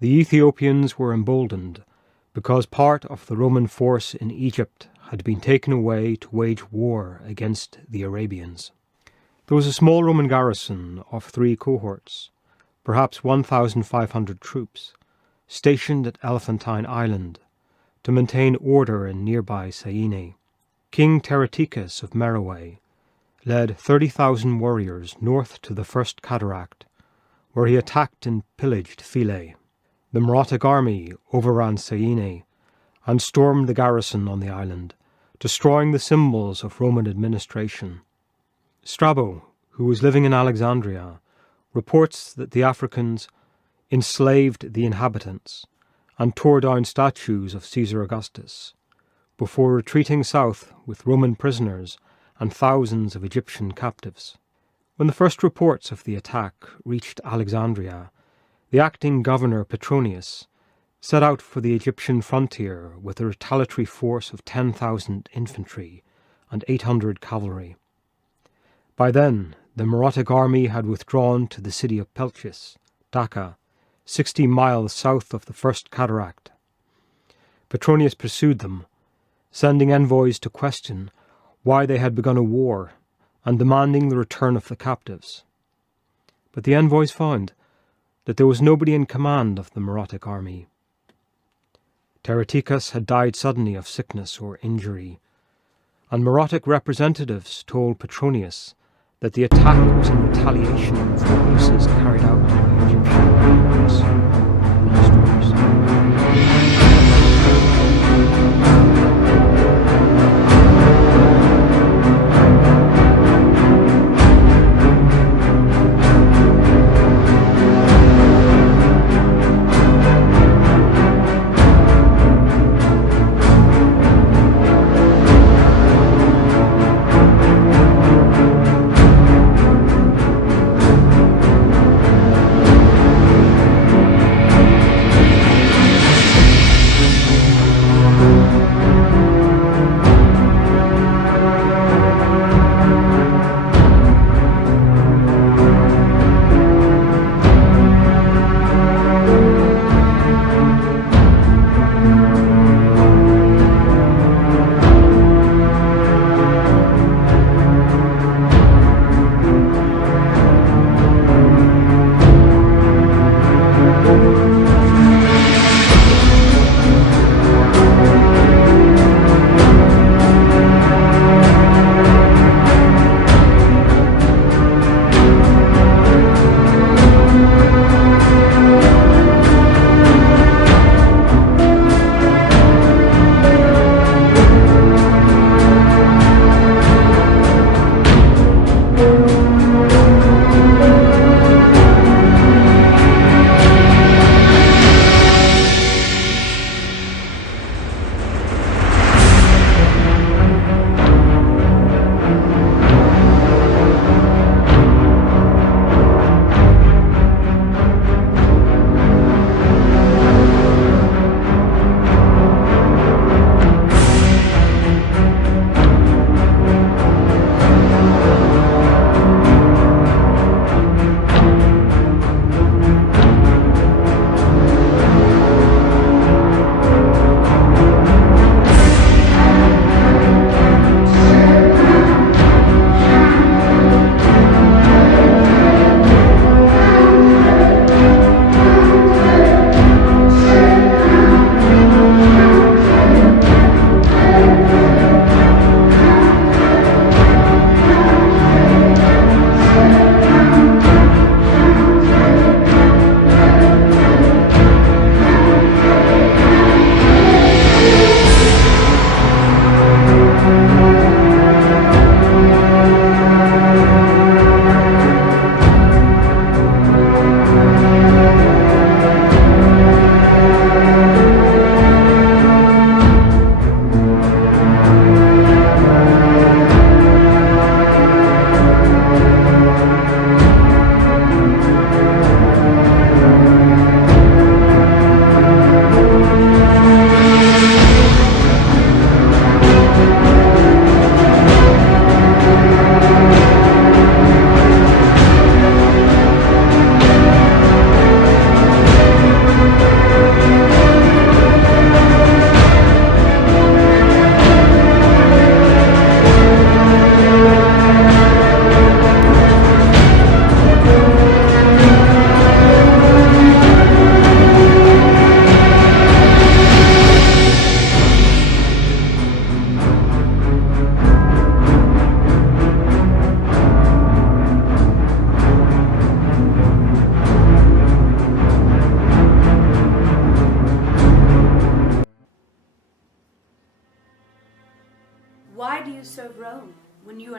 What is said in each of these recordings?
The Ethiopians were emboldened because part of the Roman force in Egypt had been taken away to wage war against the Arabians. There was a small Roman garrison of 3 cohorts, perhaps 1,500 troops, stationed at Elephantine Island to maintain order in nearby Syene. King Tereticus of Meroe led 30,000 warriors north to the first cataract, where he attacked and pillaged Philae. The Meroitic army overran Syene and stormed the garrison on the island, destroying the symbols of Roman administration. Strabo, who was living in Alexandria, reports that the Africans enslaved the inhabitants and tore down statues of Caesar Augustus, before retreating south with Roman prisoners and thousands of Egyptian captives. When the first reports of the attack reached Alexandria, the acting governor Petronius set out for the Egyptian frontier with a retaliatory force of 10,000 infantry and 800 cavalry. By then, the Meroitic army had withdrawn to the city of Pelchis, Dacke, 60 miles south of the first cataract. Petronius pursued them, sending envoys to question why they had begun a war and demanding the return of the captives. But the envoys found that there was nobody in command of the Meroitic army. Tereticus had died suddenly of sickness or injury, and Meroitic representatives told Petronius that the attack was in retaliation for abuses carried out by Egyptian warriors and ministers.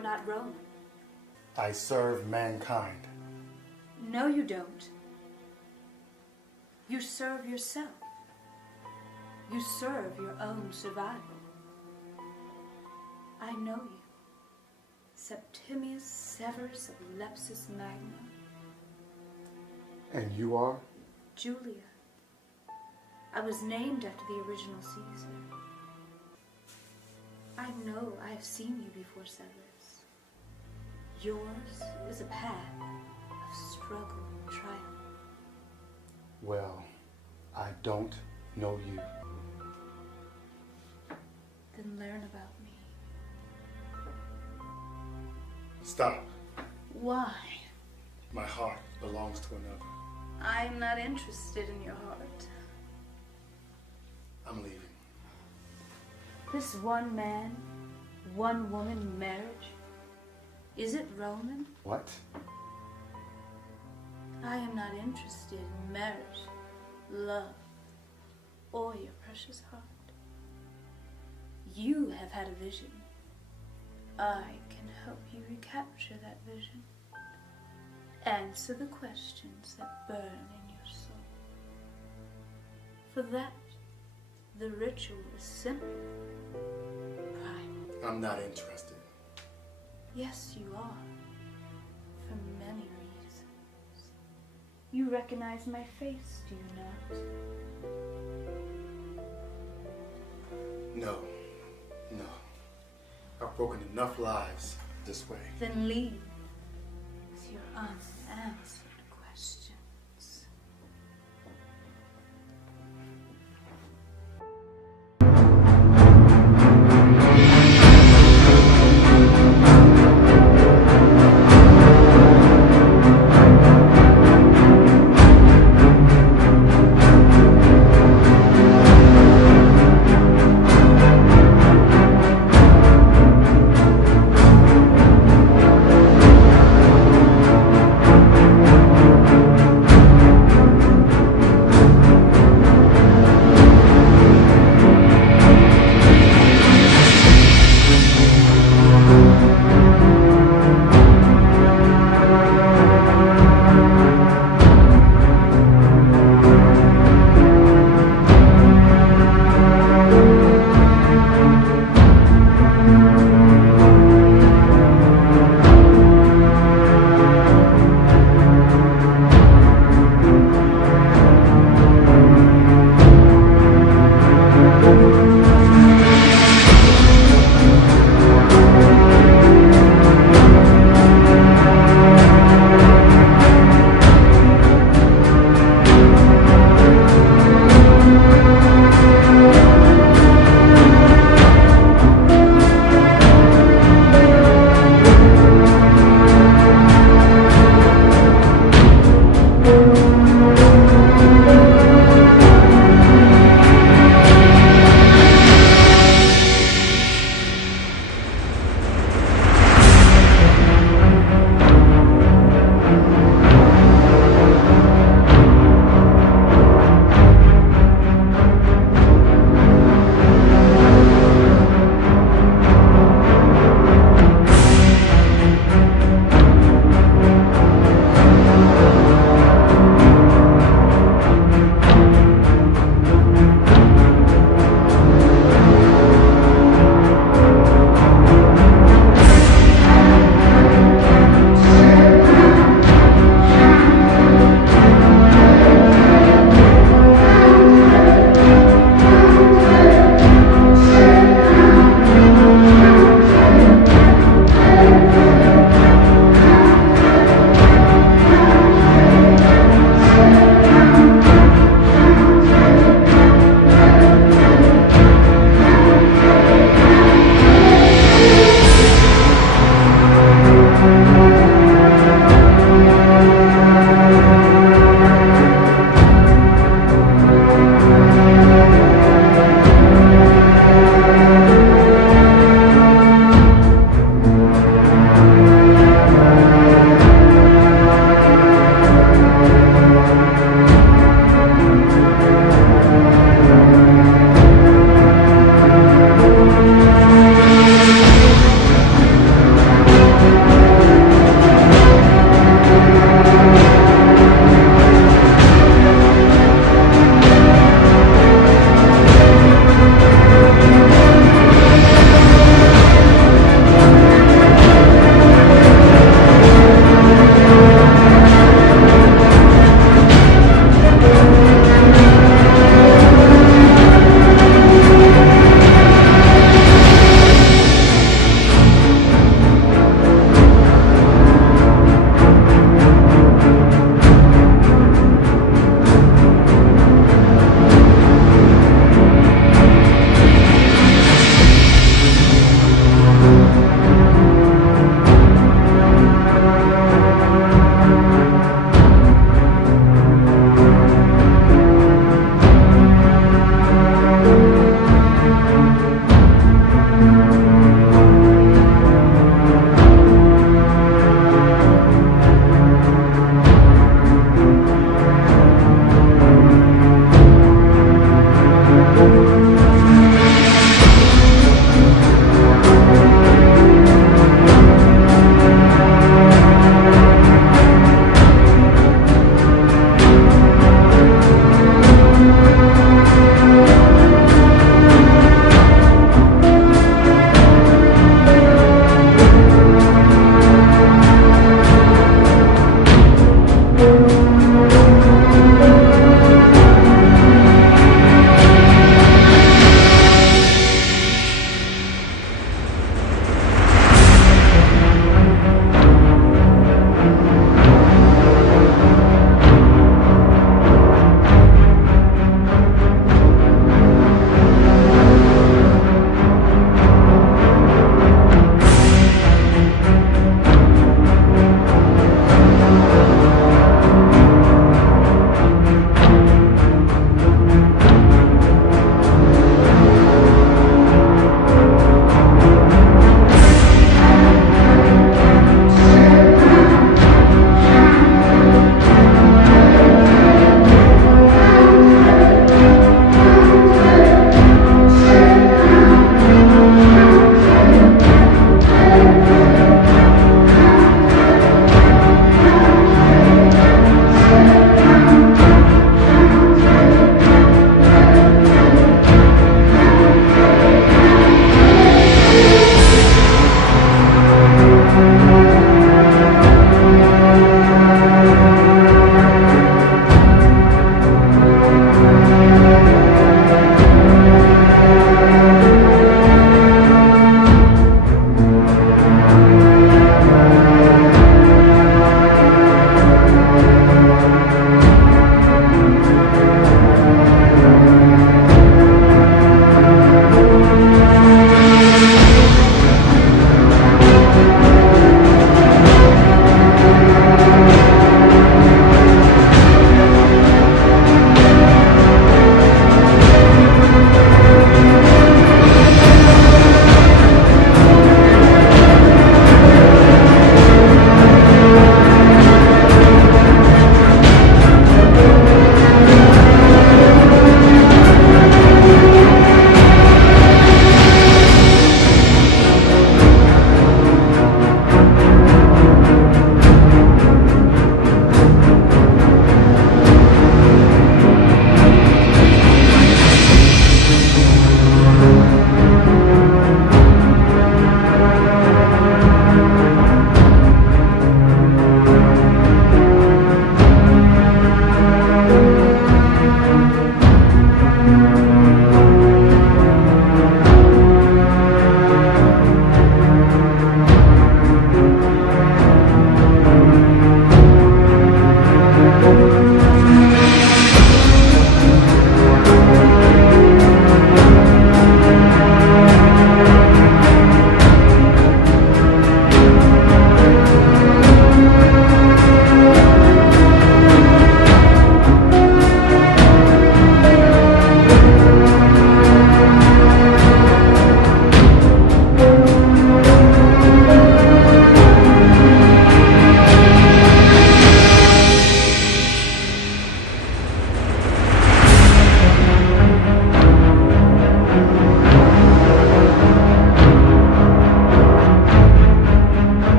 are not Roman. I serve mankind. No, you don't. You serve yourself. You serve your own survival. I know you. Septimius Severus of Lepsis Magna. And you are? Julia. I was named after the original Caesar. I know I have seen you before, Severus. Yours is a path of struggle and triumph. Well, I don't know you. Then learn about me. Stop. Why? My heart belongs to another. I'm not interested in your heart. I'm leaving. This one man, one woman marriage, is it Roman? What? I am not interested in marriage, love, or your precious heart. You have had a vision. I can help you recapture that vision. Answer the questions that burn in your soul. For that, the ritual is simple, primal. I'm not interested. Yes, you are, for many reasons. You recognize my face, do you not? No. I've broken enough lives this way. Then leave with your unanswered questions.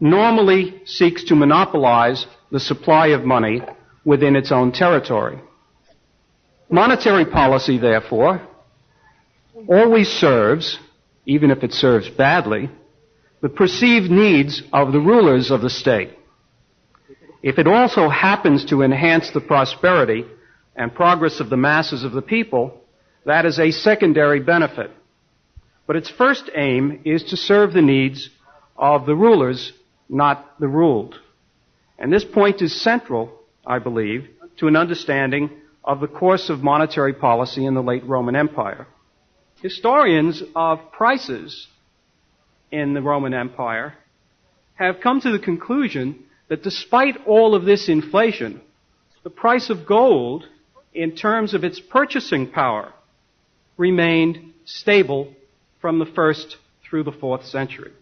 normally seeks to monopolize the supply of money within its own territory. Monetary policy, therefore, always serves, even if it serves badly, the perceived needs of the rulers of the state. If it also happens to enhance the prosperity and progress of the masses of the people, that is a secondary benefit. But its first aim is to serve the needs of the rulers, not the ruled. And this point is central, I believe, to an understanding of the course of monetary policy in the late Roman Empire. Historians of prices in the Roman Empire have come to the conclusion that despite all of this inflation, the price of gold, in terms of its purchasing power, remained stable from the 1st through the 4th century.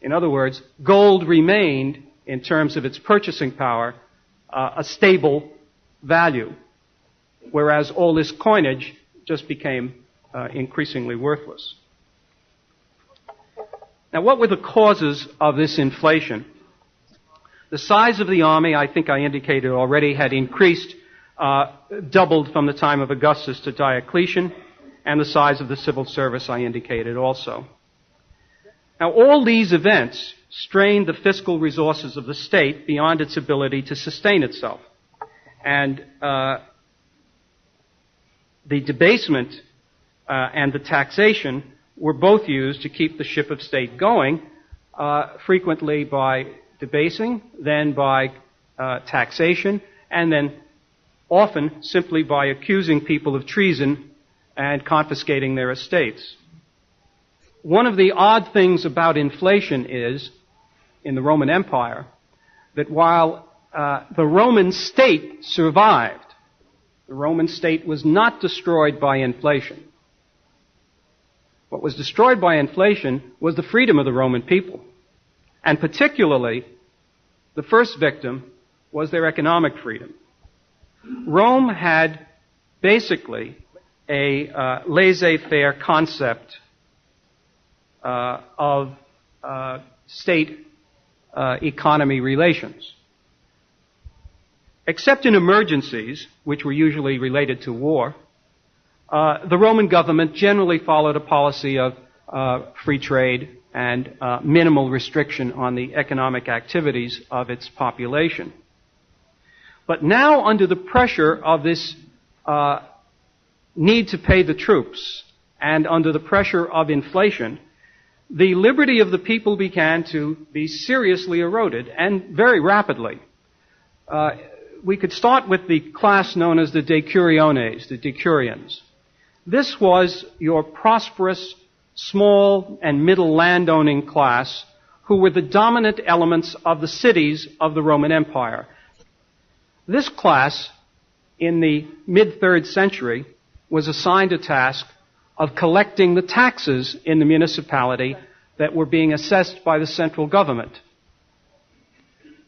In other words, gold remained, in terms of its purchasing power, a stable value, whereas all this coinage just became increasingly worthless. Now, what were the causes of this inflation? The size of the army, I think I indicated already, had increased, doubled from the time of Augustus to Diocletian, and the size of the civil service I indicated also. Now, all these events strained the fiscal resources of the state beyond its ability to sustain itself. And the debasement and the taxation were both used to keep the ship of state going, frequently by debasing, then by taxation, and then often simply by accusing people of treason and confiscating their estates. One of the odd things about inflation is, in the Roman Empire, that while the Roman state survived, the Roman state was not destroyed by inflation. What was destroyed by inflation was the freedom of the Roman people. And particularly, the first victim was their economic freedom. Rome had basically a laissez-faire concept of state economy relations. Except in emergencies, which were usually related to war, the Roman government generally followed a policy of free trade and minimal restriction on the economic activities of its population. But now, under the pressure of this need to pay the troops and under the pressure of inflation, the liberty of the people began to be seriously eroded, and very rapidly. We could start with the class known as the decuriones, the decurions. This was your prosperous, small and middle landowning class who were the dominant elements of the cities of the Roman Empire. This class, in the mid-3rd century, was assigned a task of collecting the taxes in the municipality that were being assessed by the central government.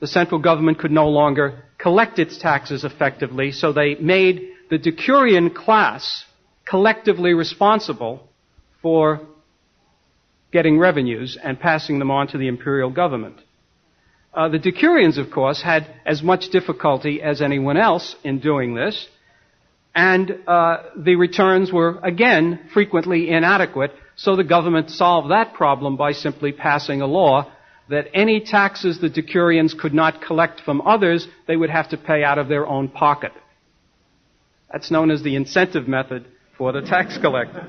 The central government could no longer collect its taxes effectively, so they made the decurion class collectively responsible for getting revenues and passing them on to the imperial government. The decurions, of course, had as much difficulty as anyone else in doing this, and the returns were, again, frequently inadequate, so the government solved that problem by simply passing a law that any taxes the decurions could not collect from others, they would have to pay out of their own pocket. That's known as the incentive method for the tax collector.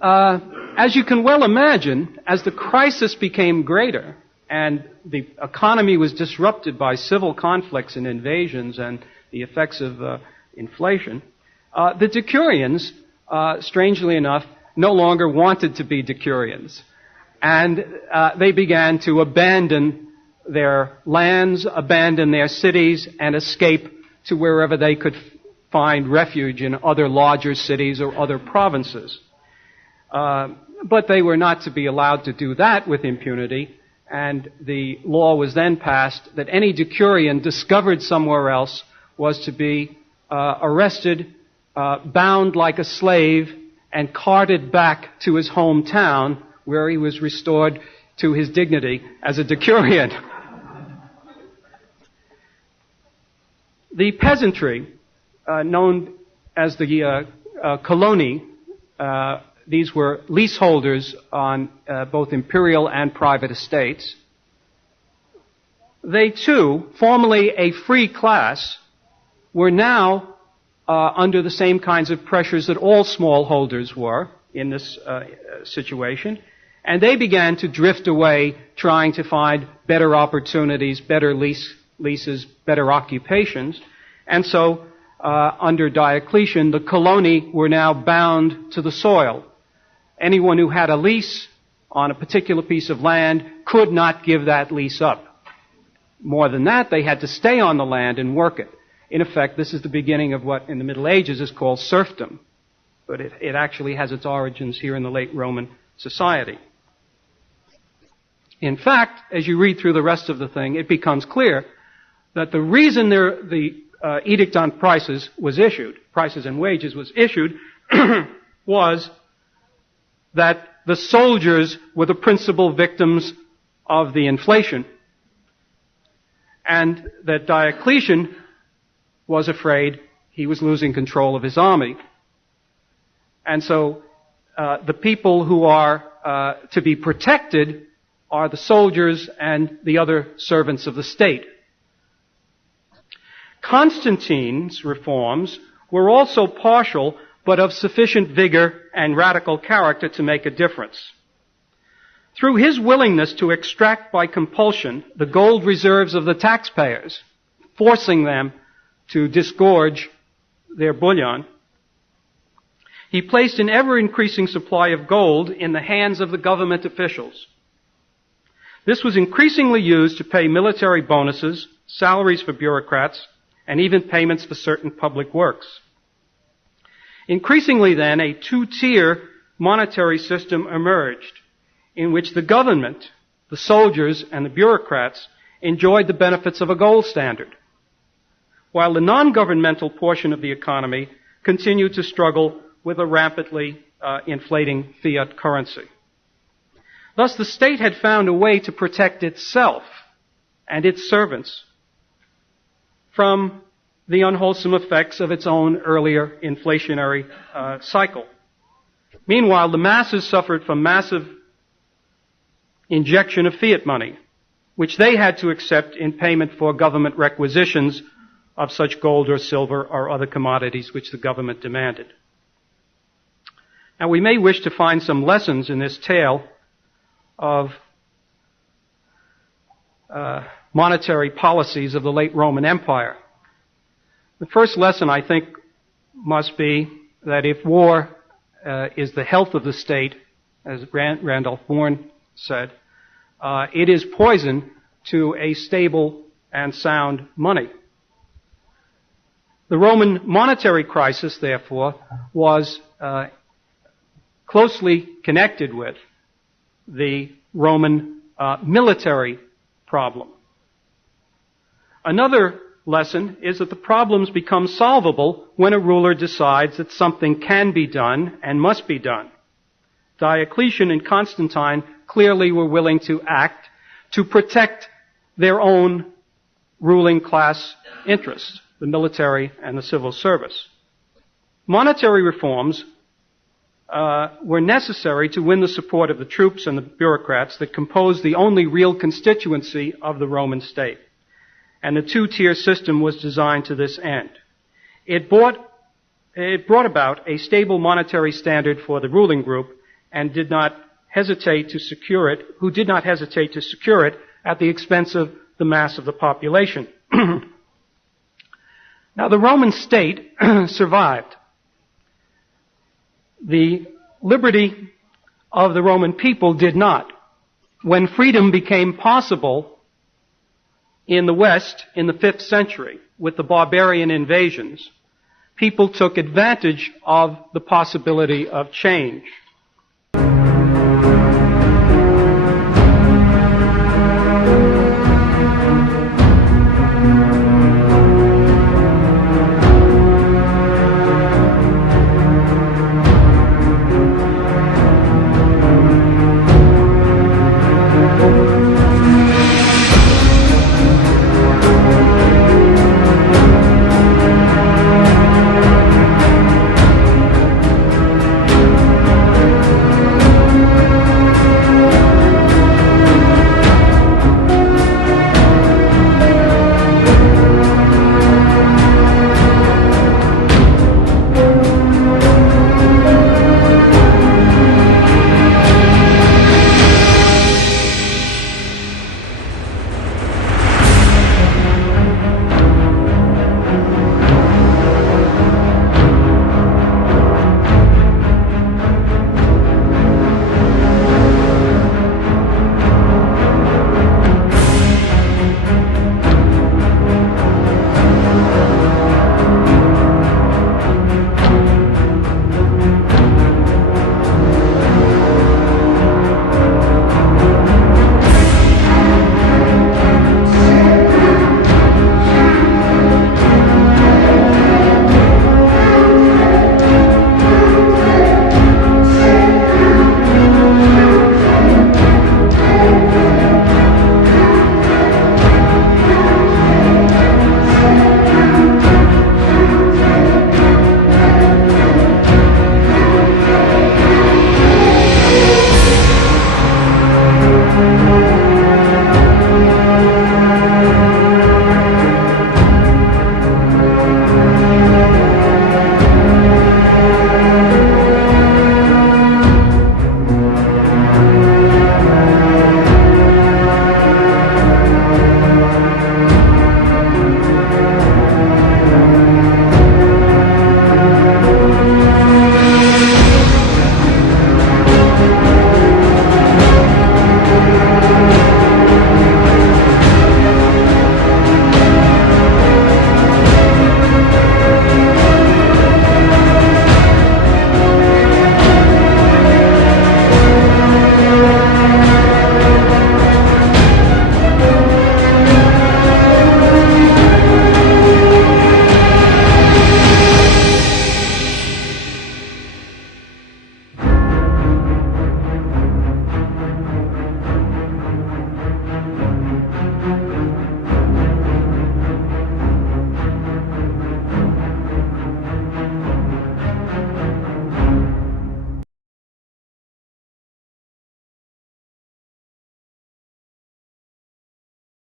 As you can well imagine, as the crisis became greater and the economy was disrupted by civil conflicts and invasions and the effects of inflation, the decurions, strangely enough, no longer wanted to be decurions. And they began to abandon their lands, abandon their cities, and escape to wherever they could find refuge in other larger cities or other provinces. But they were not to be allowed to do that with impunity, and the law was then passed that any decurion discovered somewhere else was to be arrested, bound like a slave, and carted back to his hometown, where he was restored to his dignity as a decurion. The peasantry, known as the coloni, these were leaseholders on both imperial and private estates. They too, formerly a free class, were now under the same kinds of pressures that all smallholders were in this situation. And they began to drift away, trying to find better opportunities, better leases, better occupations. And so, under Diocletian, the coloni were now bound to the soil. Anyone who had a lease on a particular piece of land could not give that lease up. More than that, they had to stay on the land and work it. In effect, this is the beginning of what in the Middle Ages is called serfdom. But it actually has its origins here in the late Roman society. In fact, as you read through the rest of the thing, it becomes clear that the reason the edict on prices and wages was issued, was that the soldiers were the principal victims of the inflation, and that Diocletian was afraid he was losing control of his army. And so the people who are to be protected are the soldiers and the other servants of the state. Constantine's reforms were also partial, but of sufficient vigor and radical character to make a difference. Through his willingness to extract by compulsion the gold reserves of the taxpayers, forcing them to disgorge their bullion, he placed an ever-increasing supply of gold in the hands of the government officials. This was increasingly used to pay military bonuses, salaries for bureaucrats, and even payments for certain public works. Increasingly then, a two-tier monetary system emerged, in which the government, the soldiers, and the bureaucrats enjoyed the benefits of a gold standard, while the non-governmental portion of the economy continued to struggle with a rapidly inflating fiat currency. Thus, the state had found a way to protect itself and its servants from the unwholesome effects of its own earlier inflationary cycle. Meanwhile, the masses suffered from massive injection of fiat money, which they had to accept in payment for government requisitions of such gold or silver or other commodities which the government demanded. Now, we may wish to find some lessons in this tale of monetary policies of the late Roman Empire. The first lesson, I think, must be that if war is the health of the state, as Randolph Bourne said, it is poison to a stable and sound money. The Roman monetary crisis, therefore, was closely connected with the Roman military problem. Another lesson is that the problems become solvable when a ruler decides that something can be done and must be done. Diocletian and Constantine clearly were willing to act to protect their own ruling class interests, the military and the civil service. Monetary reforms were necessary to win the support of the troops and the bureaucrats that composed the only real constituency of the Roman state. And the two-tier system was designed to this end. It brought about a stable monetary standard for the ruling group and did not hesitate to secure it at the expense of the mass of the population. Now, the Roman state survived. The liberty of the Roman people did not. When freedom became possible in the West in the 5th century with the barbarian invasions, people took advantage of the possibility of change.